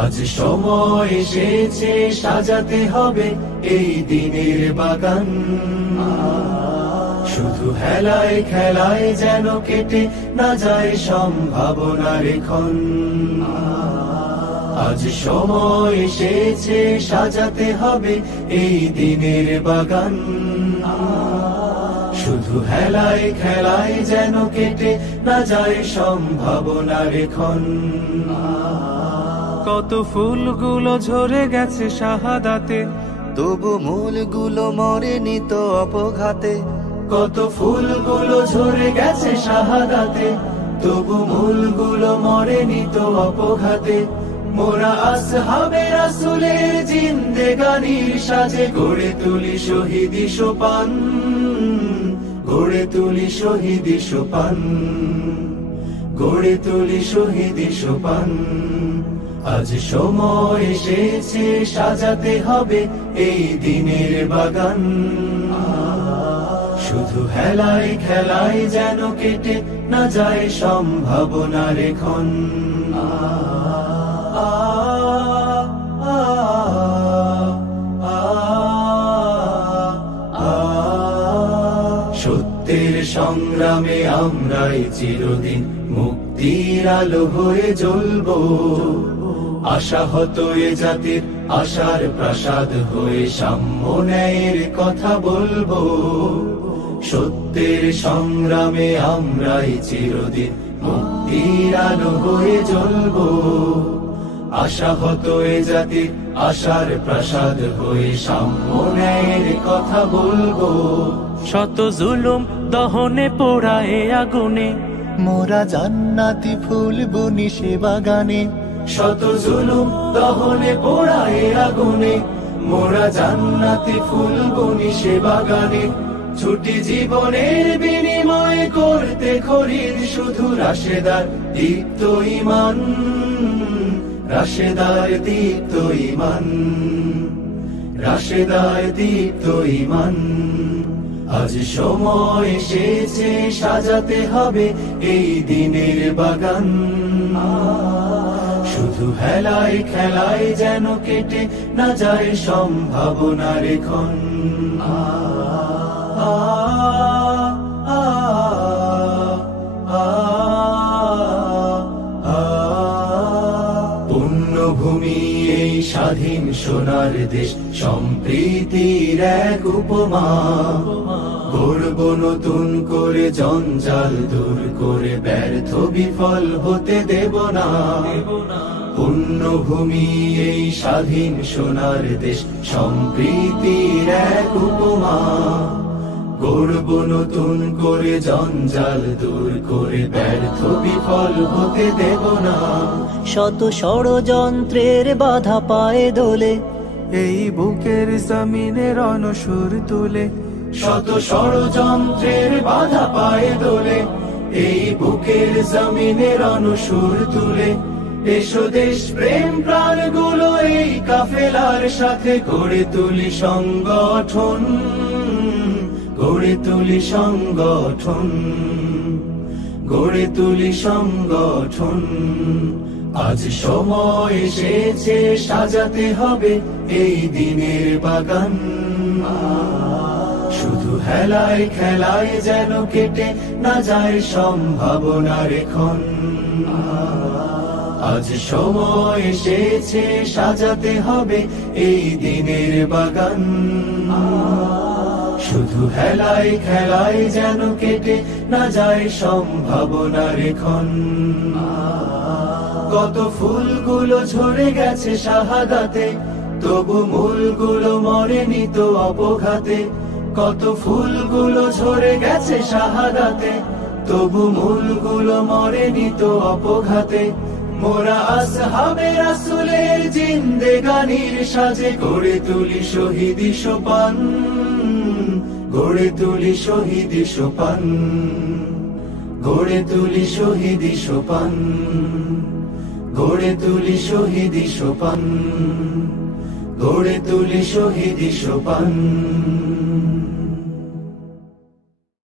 আজ সময় এসেছে সাজাতে হবে এই দিনের বাগান। শুধু হেলায় খেলায় যেন কেটে না যায় সম্ভাবনার ক্ষণ। আজ সময় এসেছে সাজাতে হবে এই দিনের বাগান। শুধু হেলায় খেলায় যেন কেটে না যায় সম্ভাবনার ক্ষণ। কত ফুলগুলো ঝরে গেছে শাহাদাতে, তবু মূলগুলো মরেনি তো অপঘাতে। কত ফুলগুলো ঝরে গেছে শাহাদাতে, তবু মূলগুলো মরেনি তো অপঘাতে। মোরা আসহাবে রাসূলের জিন্দেগানির সাজে গড়ে তুলি শহীদি সোপান, গড়ে তুলি শহীদি সোপান, গড়ে তুলি শহীদি সোপান। আজ সময় এসেছে সাজাতে হবে এই দিনের বাগান। শুধু হেলায় খেলায় যেন কেটে না যায় সম্ভাবনার ক্ষণ। সত্যের সংগ্রামে আমরাই চিরদিন মুক্তির আলো হয়ে জ্বলবো। আশাহত এ জাতির আশার প্রাসাদ হয়ে সাম্য ন্যায়ের কথা বলবো। সত্যের সংগ্রামে আমরাই চিরদিন মুক্তির আলো হয়ে জ্বলবো। আশাহত এ জাতির আশার প্রাসাদ হয়ে সাম্য ন্যায়ের কথা বলবো। শত জুলুম দহনে পোড়ায় আগুনে, মোরা জান্নাতি ফুল বুনি সে বাগানে। শত জুলুম দহনে পোড়ায় আগুনে, মোরা জান্নাতি ফুল বুনি সে বাগানে। ছুটি জীবনের বিনিময় করতে খরিদ শুধু রাশেদার দীপ্ত ঈমান, রাশেদার দীপ্ত ঈমান, রাশেদার দীপ্ত ঈমান। আজ সময় এসেছে সাজাতে হবে এই দিনের বাগান। শুধু হেলায় খেলায় যেন কেটে না যায় সম্ভাবনার ক্ষণ। পুণ্যভূমি এই স্বাধীন সোনার দেশ, সম্প্রীতির এক উপমা। গড়ব নতুন করে জঞ্জাল দূর করে, ব্যর্থ বিফল হতে দেব না। পুণ্যভূমি এই স্বাধীন সোনার দেশ, সম্প্রীতির এক উপমা। গড়ব নতুন করে জঞ্জাল দূর করে, ব্যর্থ বিফল হতে দেব না। শত ষড়যন্ত্রের বাধা পায়ে দোলে, এই বুকের জমিনে রণসুর তুলে। শত ষড়যন্ত্রের বাধা পায়ে দোলে, এই বুকের জমিনে রণসুর তুলে। এসো দেশ প্রেম প্রাণগুলো এই কাফেলার সাথে গড়ে তুলি সংগঠন, গড়ে তুলি সংগঠন, গড়ে তুলি সংগঠন। আজ সময় এসেছে সাজাতে হবে এই দিনের বাগান। শুধু হেলায় খেলায় যেন কেটে না যায় সম্ভাবনার ক্ষণ। আজ সময় এসেছে সাজাতে হবে এই দিনের বাগান। শুধু হেলায় খেলায় যেন কেটে না যায় সম্ভাবনার ক্ষণ। কত ফুলগুলো ঝরে গেছে শাহাদাতে, তবু মূলগুলো মরেনি তো অপঘাতে। কত ফুলগুলো ঝরে গেছে শাহাদাতে, তবু মূলগুলো মরেনি তো অপঘাতে। মোরা আসহাবে রাসূলের জিন্দেগানির সাজে গড়ে তুলি শহীদি সোপান, গড়ে তুলি শহীদি সোপান, গড়ে তুলি শহীদি সোপান, গড়ে তুলি শহীদি সোপান, গড়ে তুলি শহীদি সোপান।